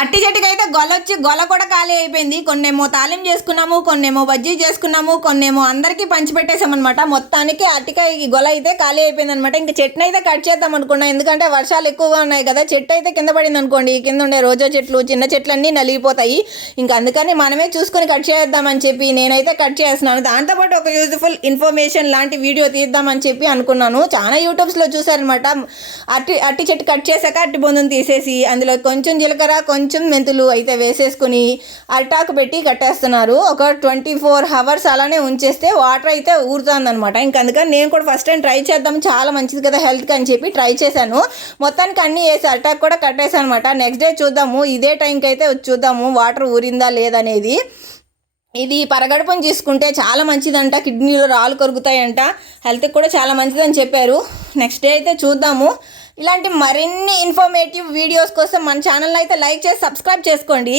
అట్టి చెట్టుకైతే గొలొచ్చి గొల కూడా ఖాళీ అయిపోయింది. కొన్నేమో తాలింపు చేసుకున్నాము, కొన్నేమో బజ్జీ చేసుకున్నాము, కొన్నేమో అందరికీ పంచిపెట్టేసామన్నమాట. మొత్తానికి అట్టికాయ గొల అయితే ఖాళీ అయిపోయింది అనమాట. ఇంకా చెట్టును అయితే కట్ చేద్దాం అనుకున్నాం, ఎందుకంటే వర్షాలు ఎక్కువగా ఉన్నాయి కదా. చెట్టు అయితే కింద పడింది అనుకోండి, కింద ఉండే రోజా చెట్లు చిన్న చెట్లన్నీ నలిగిపోతాయి. ఇంకా అందుకని మనమే చూసుకొని కట్ చేద్దామని చెప్పి నేనైతే కట్ చేస్తున్నాను. దాంతోపాటు ఒక యూజ్ఫుల్ ఇన్ఫర్మేషన్ లాంటి వీడియో తీద్దామని చెప్పి అనుకున్నాను. చాలా యూట్యూబ్స్లో చూసారనమాట. అట్టి చెట్టు కట్ చేశాక అట్టి బొందును తీసేసి అందులో కొంచెం జీలకర్ర కొంచెం మెంతులు అయితే వేసేసుకుని అరిటాకు పెట్టి కట్టేస్తున్నారు. ఒక 24 hours అలానే ఉంచేస్తే వాటర్ అయితే ఊరుతుందనమాట. ఇంక అందుకని నేను కూడా ఫస్ట్ టైం ట్రై చేద్దాం, చాలా మంచిది కదా హెల్త్కి అని చెప్పి ట్రై చేశాను. మొత్తానికి అన్నీ వేసి అరిటాకు కూడా కట్టేసాను అనమాట. నెక్స్ట్ డే చూద్దాము, ఇదే టైంకి అయితే చూద్దాము వాటర్ ఊరిందా లేదనేది. ఇది పరగడుపుని తీసుకుంటే చాలా మంచిదంట, కిడ్నీలో రాళ్ళు కరుగుతాయంట, హెల్త్కి కూడా చాలా మంచిదని చెప్పారు. నెక్స్ట్ డే అయితే చూద్దాము. ఇలాంటి మరిన్ని ఇన్ఫర్మేటివ్ వీడియోస్ కోసం మన ఛానల్ అయితే లైక్ చేసి సబ్స్క్రైబ్ చేసుకోండి.